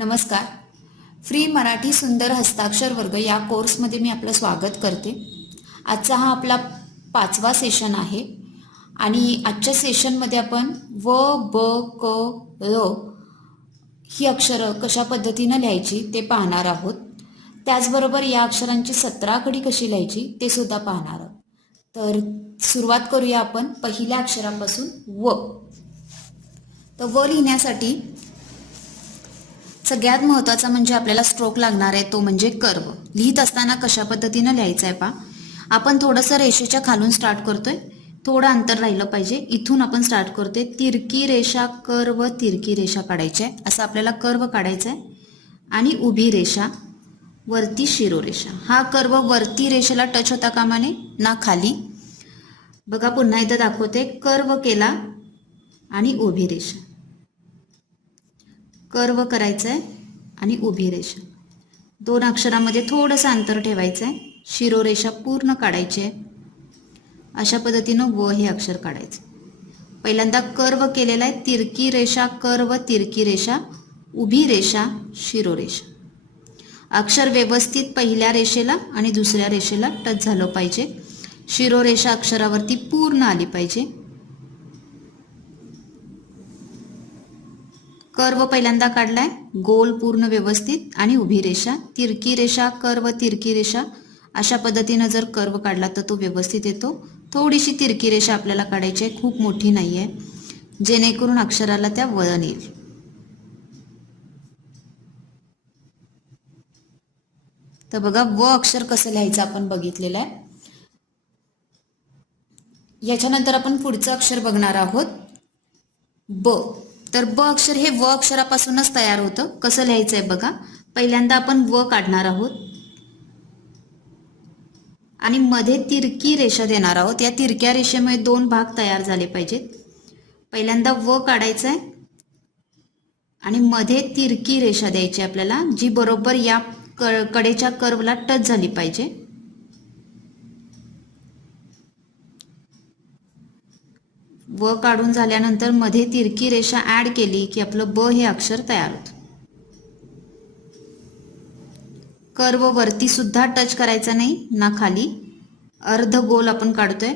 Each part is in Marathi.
नमस्कार. फ्री मराठी सुंदर हस्ताक्षर वर्ग या कोर्समध्ये मी आपलं स्वागत करते. आजचा हा आपला पाचवा सेशन आहे आणि आजच्या सेशनमध्ये आपण व ब क र ही अक्षरं कशा पद्धतीनं लिहायची ते पाहणार आहोत. त्याचबरोबर या अक्षरांची सतरा कडी कशी लिहायची ते सुद्धा पाहणार आहोत. तर सुरुवात करूया आपण पहिल्या अक्षरापासून व. तर व लिहिण्यासाठी सगळ्यात महत्त्वाचा म्हणजे आपल्याला स्ट्रोक लागणार आहे तो म्हणजे कर्व लिहित असताना कशा पद्धतीनं लिहायचं आहे पा आपण थोडंसं रेषेच्या खालून स्टार्ट करतोय. थोडं अंतर राहिलं पाहिजे. इथून आपण स्टार्ट करतोय. तिरकी रेषा कर्व तिरकी रेषा काढायची आहे. असं आपल्याला कर्व काढायचं आहे आणि उभी रेषा वरती शिरोरेषा हा कर्व वरती रेषेला टच होता कामाने ना खाली. बघा पुन्हा इथं दाखवते. कर्व केला आणि उभी रेषा. कर्व करायचं आहे आणि उभी रेषा. दोन अक्षरामध्ये थोडंसं अंतर ठेवायचं आहे शिरोरेषा पूर्ण काढायची आहे. अशा पद्धतीनं व हे अक्षर काढायचं. पहिल्यांदा कर्व केलेला आहे. तिरकी रेषा कर्व तिरकी रेषा उभी रेषा शिरोरेषा. अक्षर व्यवस्थित पहिल्या रेषेला आणि दुसऱ्या रेषेला टच झालं पाहिजे. शिरोरेषा अक्षरावरती पूर्ण आली पाहिजे. कर्व पहिल्यांदा काढलाय. गोल पूर्ण व्यवस्थित आणि उभी रेषा. तिरकी रेषा कर्व तिरकी रेषा. अशा पद्धतीनं जर कर्व काढला तर तो व्यवस्थित येतो. थोडीशी तिरकी रेषा आपल्याला काढायची आहे. खूप मोठी नाही आहे जेणेकरून अक्षराला त्या वळण येईल. तर बघा व अक्षर कसं लिहायचं आपण बघितलेलं आहे. याच्यानंतर आपण पुढचं अक्षर बघणार आहोत. ब. तर ब अक्षर हे व अक्षरापासूनच तयार होतं. कसं लिहायचं आहे बघा. पहिल्यांदा आपण व काढणार आहोत. आणि मध्ये तिरकी रेषा देणार आहोत. या तिरक्या रेषेमुळे दोन भाग तयार झाले पाहिजेत. पहिल्यांदा व काढायचं आहे आणि मध्ये तिरकी रेषा द्यायची आपल्याला जी बरोबर या क कडेच्या कर्वला टच झाली पाहिजे. व काढून झाल्यानंतरमध्ये तिरकी रेषा ऍड केली की आपलं ब हे अक्षर तयार होतं. कर्व वरती सुद्धा टच करायचा नाही ना खाली. अर्ध गोल आपण काढतोय.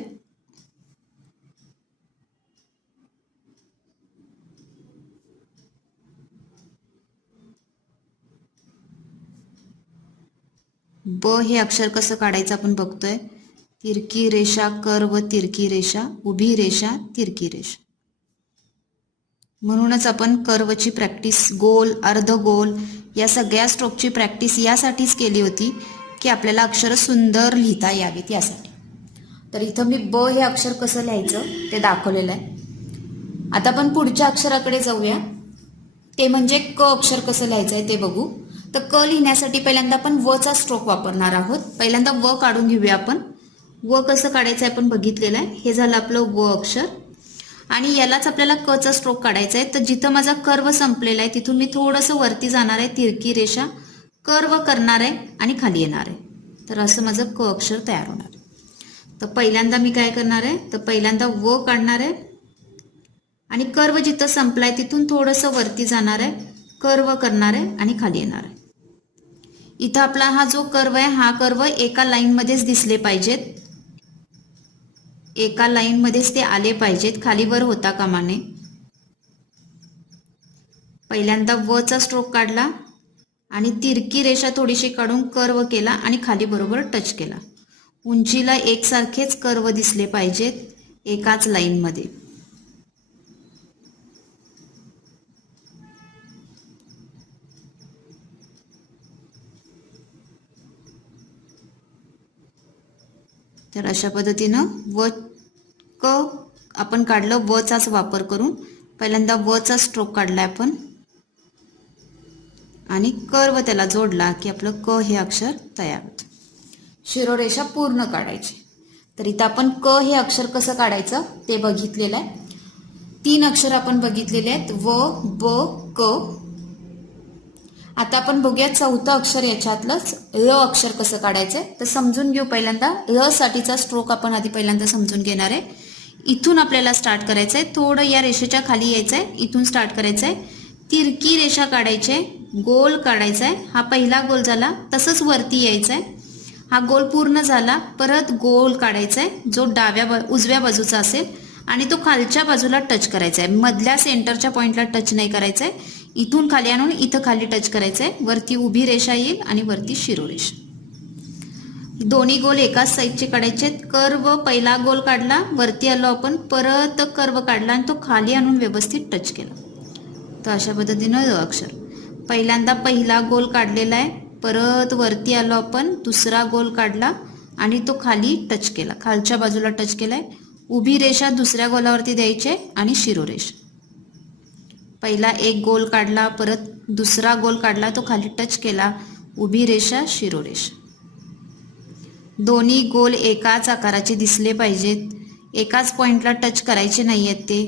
ब हे अक्षर कसं काढायचं आपण बघतोय. तिरकी रेषा कर्व तिरकी रेषा उभी रेषा तिरकी रेषा. म्हणूनच आपण कर्वची प्रॅक्टिस गोल अर्ध गोल या सगळ्या स्ट्रोकची प्रॅक्टिस यासाठीच केली होती की आपल्याला अक्षर सुंदर लिहिता यावीत यासाठी. तर इथं मी ब हे अक्षर कसं लिहायचं ते दाखवलेलं आहे. आता आपण पुढच्या अक्षराकडे जाऊया. ते म्हणजे क अक्षर कसं लिहायचं आहे ते बघू. तर क लिहिण्यासाठी पहिल्यांदा आपण वचा स्ट्रोक वापरणार आहोत. पहिल्यांदा व काढून घेऊया आपण. व कसं काढायचं आहे आपण बघितलेलं आहे. हे झालं आपलं व अक्षर. आणि यालाच आपल्याला क चा स्ट्रोक काढायचा आहे. तर जिथं माझा कर्व संपलेला आहे तिथून मी थोडंसं वरती जाणार आहे. तिरकी रेषा कर्व करणार आहे आणि खाली येणार आहे. तर असं माझं क अक्षर तयार होणार आहे. तर पहिल्यांदा मी काय करणार आहे? तर पहिल्यांदा व काढणार आहे. आणि कर्व जिथं संपलाय तिथून थोडंसं वरती जाणार आहे. कर्व करणार आहे आणि खाली येणार आहे. इथं आपला हा जो कर्व आहे हा कर्व एका लाईनमध्येच दिसले पाहिजेत. एका लाईनमध्येच ते आले पाहिजेत. खालीवर होता कामाने पहिल्यांदा वचा स्ट्रोक काढला आणि तिरकी रेषा थोडीशी काढून कर्व केला आणि खाली बरोबर टच केला. उंचीला एकसारखेच कर्व दिसले पाहिजेत एकाच लाईनमध्ये तर अशा पद्धतीनं व क आपण काढलं व चाच वापर करून पहिल्यांदा व चा स्ट्रोक काढलाय आपण. आणि कर्व त्याला जोडला की आपलं क हे अक्षर तयार होतं. शिरोरेषा पूर्ण काढायची. तर इथं आपण क हे अक्षर कसं काढायचं ते बघितलेलं आहे. तीन अक्षर आपण बघितलेले आहेत. व ब क आता आपण बघूया चौथं अक्षर याच्यातलंच र अक्षर कसं काढायचं तर समजून घेऊ पहिल्यांदा. र साठीचा स्ट्रोक आपण आधी पहिल्यांदा समजून घेणार आहे. इथून आपल्याला स्टार्ट करायचं आहे थोडं या रेषेच्या खाली यायचं आहे इथून स्टार्ट करायचं आहे तिरकी रेषा काढायची आहे गोल काढायचा आहे हा पहिला गोल झाला. तसंच वरती यायचं आहे हा गोल पूर्ण झाला. परत गोल काढायचा आहे जो डाव्या बा उजव्या बाजूचा असेल. आणि तो खालच्या बाजूला टच करायचा आहे मधल्या सेंटरच्या पॉईंटला टच नाही करायचा आहे इथून खाली आणून इथं खाली टच करायचं आहे वरती उभी रेषा येईल आणि वरती शिरोरेषा दोन्ही गोल एकाच साईडचे काढायचे आहेत. कर्व पहिला गोल काढला वरती आलो आपण परत कर्व काढला आणि तो खाली आणून व्यवस्थित टच केला. तर अशा पद्धतीनं अक्षर. पहिल्यांदा पहिला गोल काढलेला आहे परत वरती आलो आपण दुसरा गोल काढला आणि तो खाली टच केला. खालच्या बाजूला टच केलाय. उभी रेषा दुसऱ्या गोलावरती द्यायची आहे आणि शिरोरेषा पहिला एक गोल काढला परत दुसरा गोल काढला तो खाली टच केला उभी रेषा शिरोरेषा दोन्ही गोल एकाच आकाराचे दिसले पाहिजेत. एकाच पॉईंटला टच करायचे नाही आहेत ते.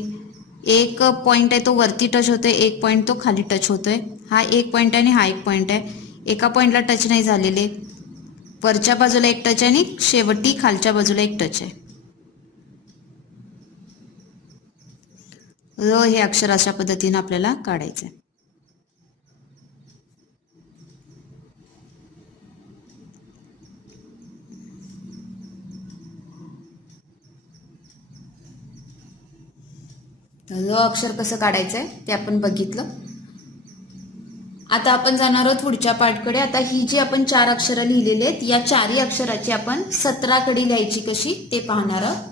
एक पॉईंट आहे तो वरती टच होतोय एक पॉईंट तो खाली टच होतोय. हा एक पॉईंट आहे आणि हा एक पॉईंट आहे. एका पॉईंटला टच नाही झालेले. वरच्या बाजूला एक टच आहे आणि शेवटी खालच्या बाजूला एक टच आहे. र हे अक्षर अशा पद्धतीनं आपल्याला काढायचं आहे तर र अक्षर कसं काढायचं आहे ते आपण बघितलं. आता आपण जाणार आहोत पुढच्या पाठकडे. आता ही जी आपण चार अक्षरं लिहिलेली आहेत या चारही अक्षराची आपण सतराकडे लिहायची कशी ते पाहणार आहोत.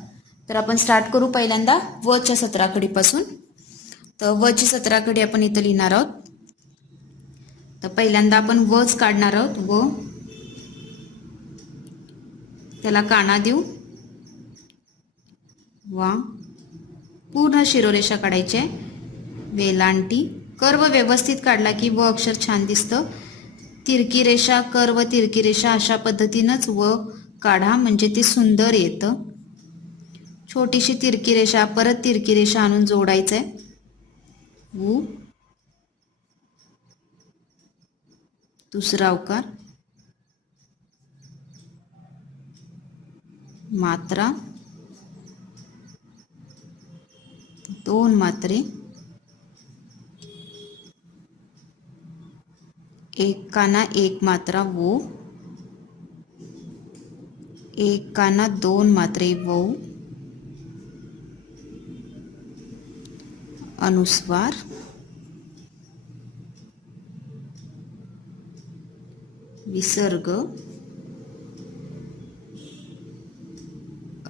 तर आपण स्टार्ट करू पहिल्यांदा वच्या सतराकडीपासून. तर वची सत्राकडे आपण इथं लिहिणार आहोत. तर पहिल्यांदा आपण वच काढणार आहोत. व. त्याला काना देऊ. वा. पूर्ण शिरोरेषा काढायची आहे. वेलांटी. कर्व व्यवस्थित काढला की व अक्षर छान दिसतं. तिरकी रेषा कर्व तिरकी रेषा अशा पद्धतीनंच व काढा म्हणजे ते सुंदर येतं. छोटीशी तिरकी रेषा परत तिरकी रेषा आणून जोडायचं आहे दुसरा अवकार मात्रा, दोन मात्रे, एक काना एक मात्रा वो, एक काना दोन मात्रे वो अनुस्वार। विसर्ग।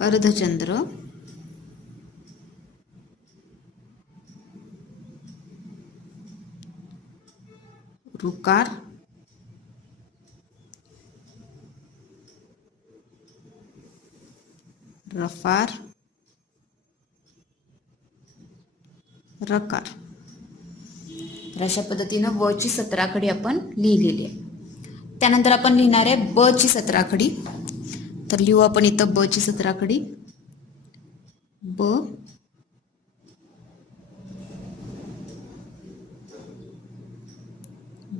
अर्धचंद्र। रुकार रफार। रकार. तर अशा पद्धतीनं व ची सतराखडी आपण लिहिलेली आहे. त्यानंतर आपण लिहिणार आहे ब ची सतराखडी तर लिहू आपण इथं ब ची सतराखडी ब.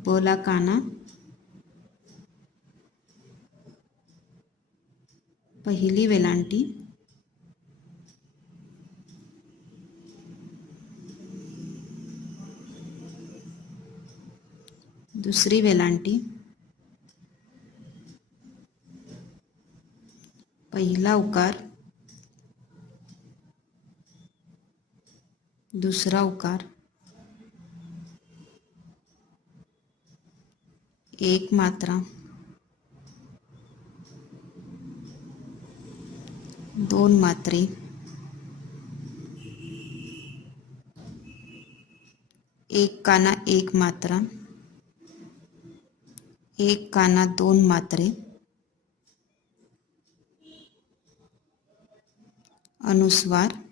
बोला काना. पहिली वेलांटी. दुसरी वेलांटी। पहिला उकार। दुसरा उकार। एक मात्रा। दोन मात्रे। एक काना एक मात्रा। एक काना दोन मात्रे. अनुस्वार.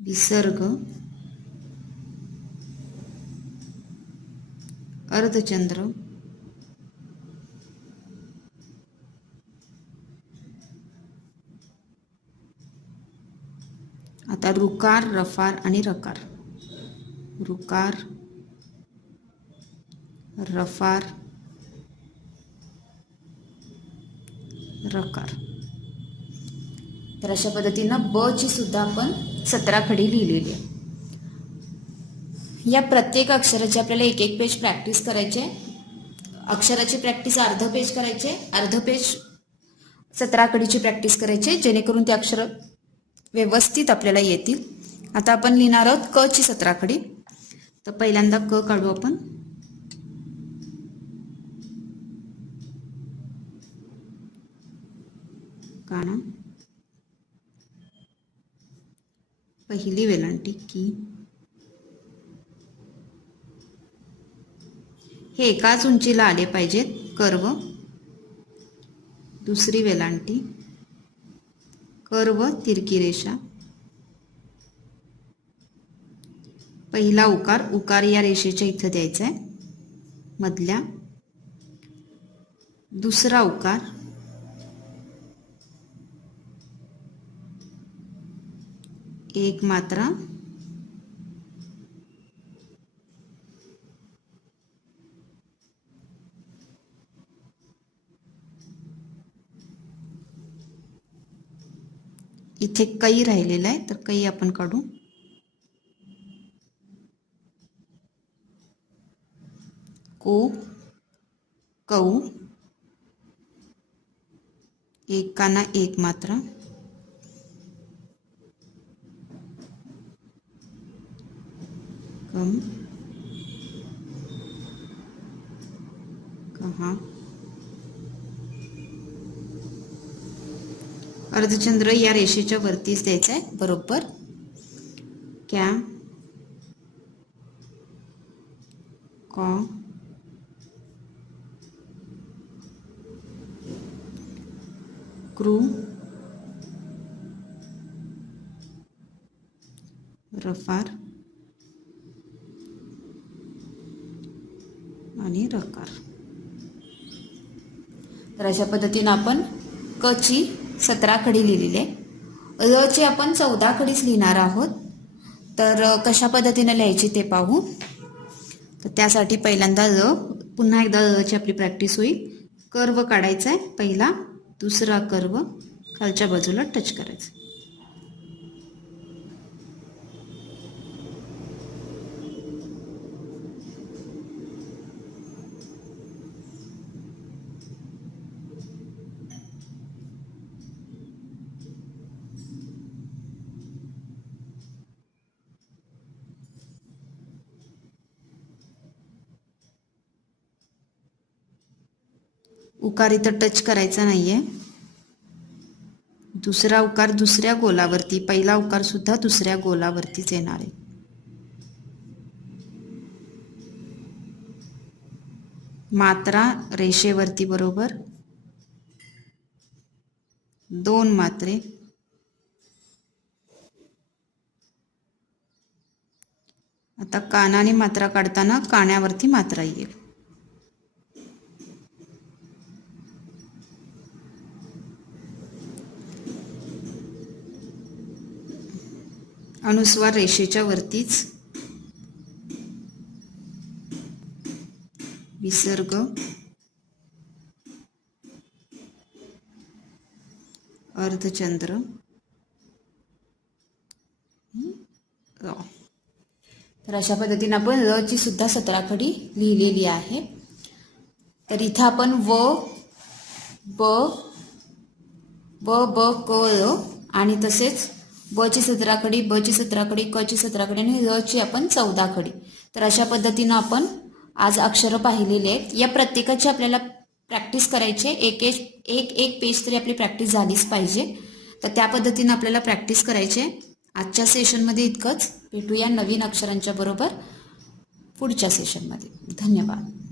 विसर्ग. अर्धचंद्र. आता रुकार रफार आणि रकार. रुकार रफार रकार. तर अशा पद्धतीनं ब ची सुद्धा आपण सतरा खडी लिहिलेली आहे. या प्रत्येक अक्षराची आपल्याला एक एक पेज प्रॅक्टिस करायचे अक्षराची प्रॅक्टिस अर्ध पेज करायचे अर्ध पेज सतरा कडीची प्रॅक्टिस करायची जेणेकरून ते अक्षर व्यवस्थित आपल्याला येतील. आता आपण लिहिणार आहोत क ची सतरा तर पहिल्यांदा क काढू आपण. काना पहिली वेलांटी की. हे एकाच उंचीला आले पाहिजेत कर्व. दुसरी वेलांटी. कर्व तिरकी रेषा पहिला उकार उकार या रेषेच्या इथं द्यायचा आहे. मधल्या. दुसरा उकार. एक मात्रा. इथे कै राहिलेला आहे तर कै आपण काढू. को कऊ. एक काना एक मात्रा. कम. कहा. अर्धचंद्र या रेषेच्या वरतीच द्यायचं आहे बरोबर? क्या? कॉ? क्रू? रफार? आणि रकार. तर अशा पद्धतीनं आपण क ची सतरा खडी लिहिलेली. आहे ल ची आपण चौदा खडीच लिहिणार आहोत. तर कशा पद्धतीनं लिहायची ते पाहू. तर त्यासाठी पहिल्यांदा ल पुन्हा एकदा लची आपली प्रॅक्टिस होईल. कर्व काढायचा आहे पहिला दुसरा कर्व खालच्या बाजूला टच करायचा उकार इथं टच करायचा नाहीये. दुसरा उकार दुसऱ्या गोलावरती पहिला उकार सुद्धा दुसऱ्या गोलावरतीच येणार आहे. मात्रा रेषेवरती बरोबर. दोन मात्रे. आता कानाने मात्रा काढताना काण्यावरती मात्रा येईल. अनुस्वार रेषेच्या वरतीच. विसर्ग. अर्धचंद्र. तर अशा पद्धतीने आपण र ची सुद्धा सतरा खडी लिहिलेली आहे. तर इथं आपण व ब ब ब क र आणि तसेच ब ची सतरा खडी ब ची सतरा खडी क ची सतरा खडी आणि र ची आपण चौदा खडी तर अशा पद्धतीनं आपण आज अक्षरं पाहिलेली आहेत. या प्रत्येकाची आपल्याला प्रॅक्टिस करायची आहे. एक एक एक एक पेज तरी आपली प्रॅक्टिस झालीच पाहिजे. तर त्या पद्धतीनं आपल्याला प्रॅक्टिस करायची आहे. आजच्या सेशनमध्ये इतकंच. भेटूया नवीन अक्षरांच्या बरोबर पुढच्या सेशनमध्ये धन्यवाद.